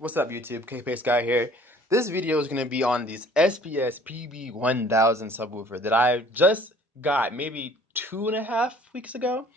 What's up, YouTube? Kpaceguy here. This video is going to be on this SVS PB-1000 subwoofer that I just got maybe 2.5 weeks ago.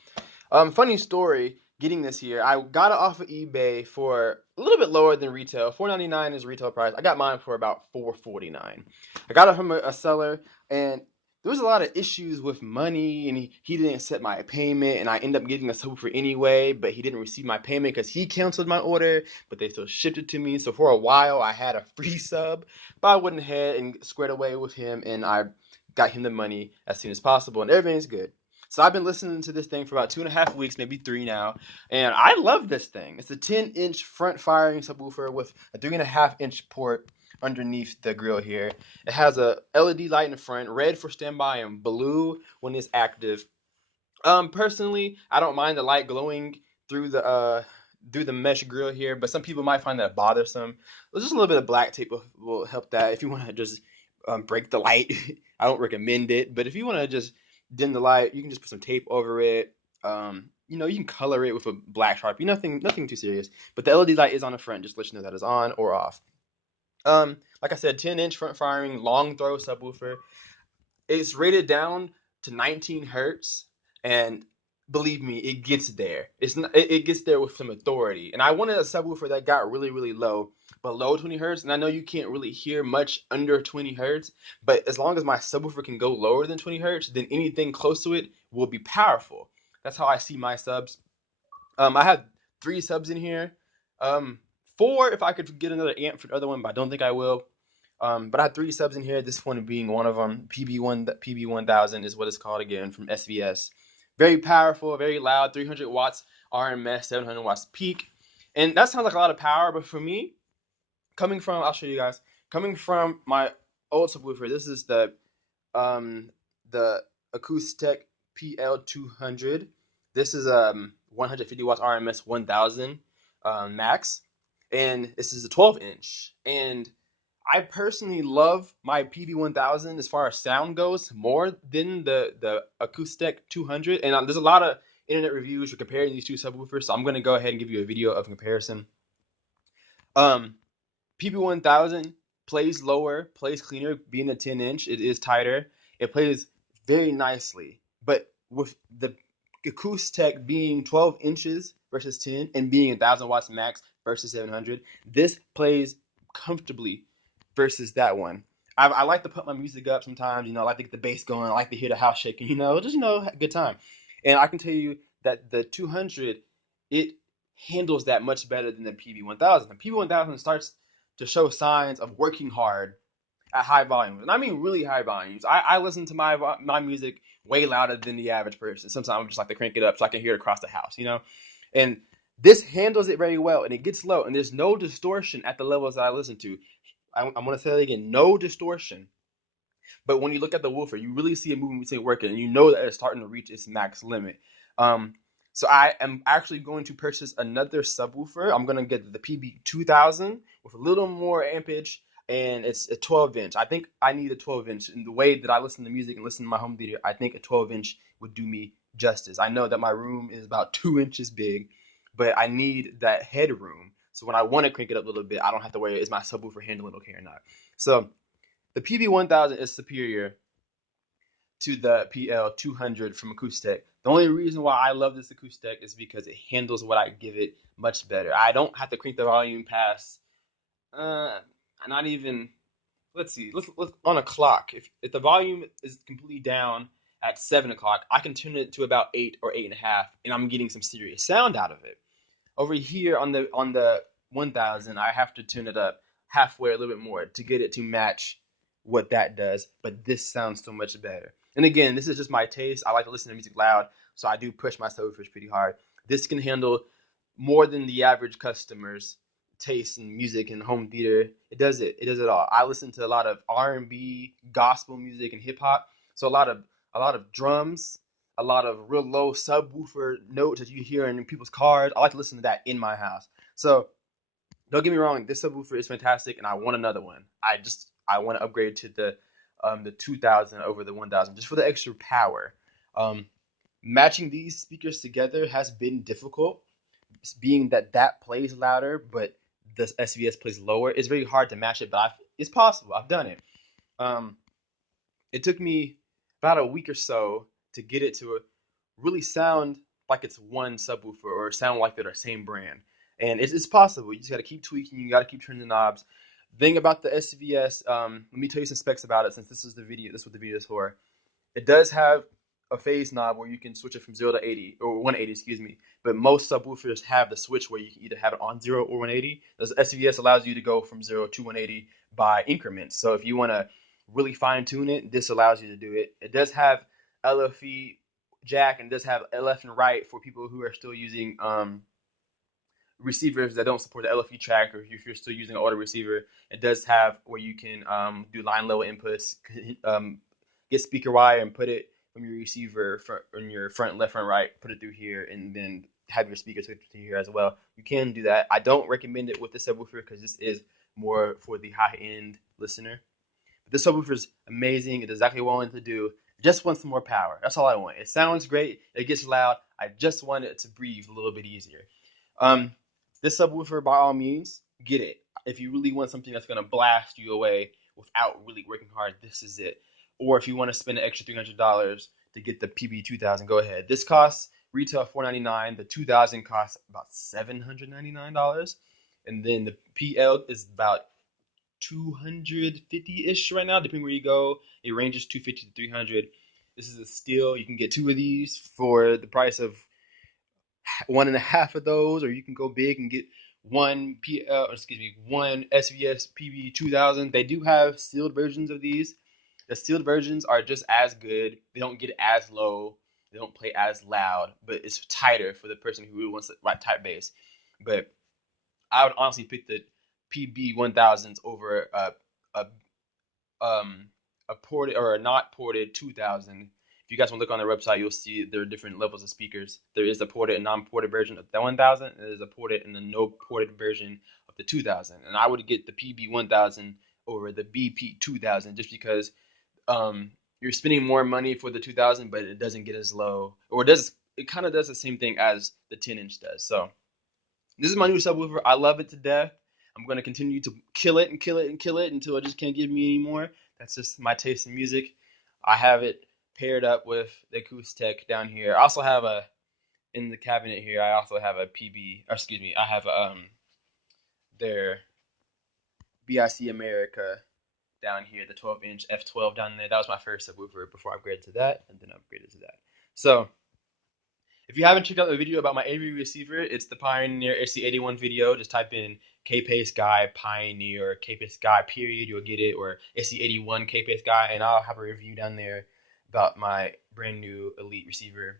Funny story, getting this here. I got it off of eBay for a little bit lower than retail. $4.99 is retail price. I got mine for about $4.49. I got it from a seller, and there was a lot of issues with money, and he didn't accept my payment, and I ended up getting a subwoofer anyway, but he didn't receive my payment because he canceled my order, but they still shipped it to me. So for a while, I had a free sub, but I went ahead and squared away with him, and I got him the money as soon as possible, and everything's good. So I've been listening to this thing for about 2.5 weeks, maybe 3 now, and I love this thing. It's a 10-inch front-firing subwoofer with a 3.5-inch port underneath the grill here. It has a LED light in the front, red for standby and blue when it's active. Personally, I don't mind the light glowing through the mesh grill here, but some people might find that bothersome. Just a little bit of black tape will help that. If you want to just break the light, I don't recommend it. But if you want to just dim the light, you can just put some tape over it. You can color it with a black Sharpie. Nothing too serious. But the LED light is on the front, just to let you know that is on or off. Like I said, 10-inch front firing, long throw subwoofer. It's rated down to 19 hertz, and believe me, it gets there. It gets there with some authority. And I wanted a subwoofer that got really, really low, below 20 hertz. And I know you can't really hear much under 20 hertz, but as long as my subwoofer can go lower than 20 hertz, then anything close to it will be powerful. That's how I see my subs. I have 3 subs in here. 4 if I could get another amp for the other one, but I don't think I will. But I have 3 subs in here. This one being one of them. PB-1000 is what it's called again, from SVS. Very powerful, very loud. 300 watts RMS, 700 watts peak, and that sounds like a lot of power. But for me, I'll show you guys. Coming from my old subwoofer, this is the Kpaceguy PL200. This is 150 watts RMS 1000 max, and this is a 12-inch. And I personally love my PB-1000 as far as sound goes more than the Kpaceguy 200. And there's a lot of internet reviews for comparing these two subwoofers, so I'm going to go ahead and give you a video of comparison. PB-1000 plays lower, plays cleaner, being a 10-inch. It is tighter. It plays very nicely. But with the Kpaceguy being 12 inches versus 10 and being 1000 watts max versus 700, this plays comfortably versus that one. I like to put my music up sometimes, I like to get the bass going, I like to hear the house shaking, just good time. And I can tell you that the 200, it handles that much better than the PB-1000. The PB-1000 starts to show signs of working hard at high volumes, and I mean really high volumes. I listen to my music way louder than the average person. Sometimes I just like to crank it up so I can hear it across the house, And this handles it very well, and it gets low, and there's no distortion at the levels that I listen to. I'm going to say that again, no distortion. But when you look at the woofer, you really see a movement between working, and you know that it's starting to reach its max limit. So I am actually going to purchase another subwoofer. I'm going to get the PB-2000 with a little more ampage, and it's a 12-inch. I think I need a 12-inch. In the way that I listen to music and listen to my home theater, I think a 12-inch would do me justice. I know that my room is about 2 inches big, but I need that headroom. So when I want to crank it up a little bit, I don't have to worry, is my subwoofer handling okay or not? So the PB-1000 is superior to the PL200 from Kpaceguy. The only reason why I love this Kpaceguy is because it handles what I give it much better. I don't have to crank the volume past, not even, let's see, let's on a clock. If the volume is completely down at 7 o'clock, I can tune it to about 8 or 8.5, and I'm getting some serious sound out of it. Over here on the 1000, I have to tune it up halfway, a little bit more, to get it to match what that does. But this sounds so much better. And again, this is just my taste. I like to listen to music loud, so I do push my subwoofers pretty hard. This can handle more than the average customer's taste in music and home theater. It does it. It does it all. I listen to a lot of R&B, gospel music, and hip hop. So a lot of drums, a lot of real low subwoofer notes that you hear in people's cars. I like to listen to that in my house. So don't get me wrong, this subwoofer is fantastic, and I want another one. I want to upgrade to the 2000 over the 1000 just for the extra power. Matching these speakers together has been difficult, being that plays louder, but the SVS plays lower. It's very hard to match it, but it's possible. I've done it. Um, it took me about a week or so to get it to really sound like it's one subwoofer or sound like they're the same brand. And it's possible. You just got to keep tweaking. You got to keep turning the knobs. Thing about the SVS, let me tell you some specs about it since this is the video. This is what the video is for. It does have a phase knob where you can switch it from 0 to 80 or 180, excuse me. But most subwoofers have the switch where you can either have it on 0 or 180. The SVS allows you to go from 0 to 180 by increments. So if you want to really fine tune it, this allows you to do it. It does have Lfe Jack and does have left and right for people who are still using receivers that don't support the Lfe Jack, or if you're still using an auto receiver. It does have where you can do line level inputs, get speaker wire and put it from your receiver on your front left, front right, put it through here, and then have your speakers hooked to here as well. You can do that. I don't recommend it with the subwoofer because this is more for the high-end listener. But this subwoofer is amazing. It does exactly what I wanted to do. Just want some more power. That's all I want. It sounds great. It gets loud. I just want it to breathe a little bit easier. This subwoofer, by all means, get it. If you really want something that's going to blast you away without really working hard, this is it. Or if you want to spend an extra $300 to get the PB-1000, go ahead. This costs retail $499. The 2000 costs about $799. And then the PL is about $250-ish right now, depending where you go. It ranges $250 to $300. This is a steal. You can get 2 of these for the price of 1.5 of those, or you can go big and get one SVS PB-1000. They do have sealed versions of these. The sealed versions are just as good. They don't get as low. They don't play as loud, but it's tighter for the person who really wants the right type bass. But I would honestly pick the PB-1000s over a ported or a not ported 2000. If you guys want to look on their website, you'll see there are different levels of speakers. There is a ported and non-ported version of the 1000, and there's a ported and a no ported version of the 2000. And I would get the PB-1000 over the BP-2000 just because you're spending more money for the 2000, but it doesn't get as low, or it kind of does the same thing as the 10-inch does. So this is my new subwoofer. I love it to death. I'm going to continue to kill it and kill it and kill it until it just can't give me anymore. That's just my taste in music. I have it paired up with the Kpaceguy down here. I also have in the cabinet here, I also have a I have their BIC America down here, the 12-inch F12 down there. That was my first subwoofer before I upgraded to that, and then upgraded to that. So if you haven't checked out the video about my Avery receiver, it's the Pioneer SC81 video. Just type in Kpaceguy Pioneer, Kpaceguy period, you'll get it, or SC81 Kpaceguy, and I'll have a review down there about my brand new Elite receiver.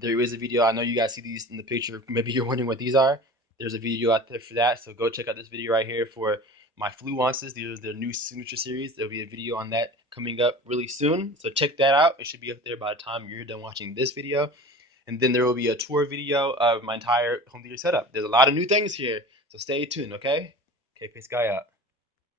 There is a video. I know you guys see these in the picture. Maybe you're wondering what these are. There's a video out there for that, so go check out this video right here for my Fluences. These are their new signature series. There'll be a video on that coming up really soon, so check that out. It should be up there by the time you're done watching this video. And then there will be a tour video of my entire home theater setup. There's a lot of new things here, so stay tuned, okay? Kpaceguy out.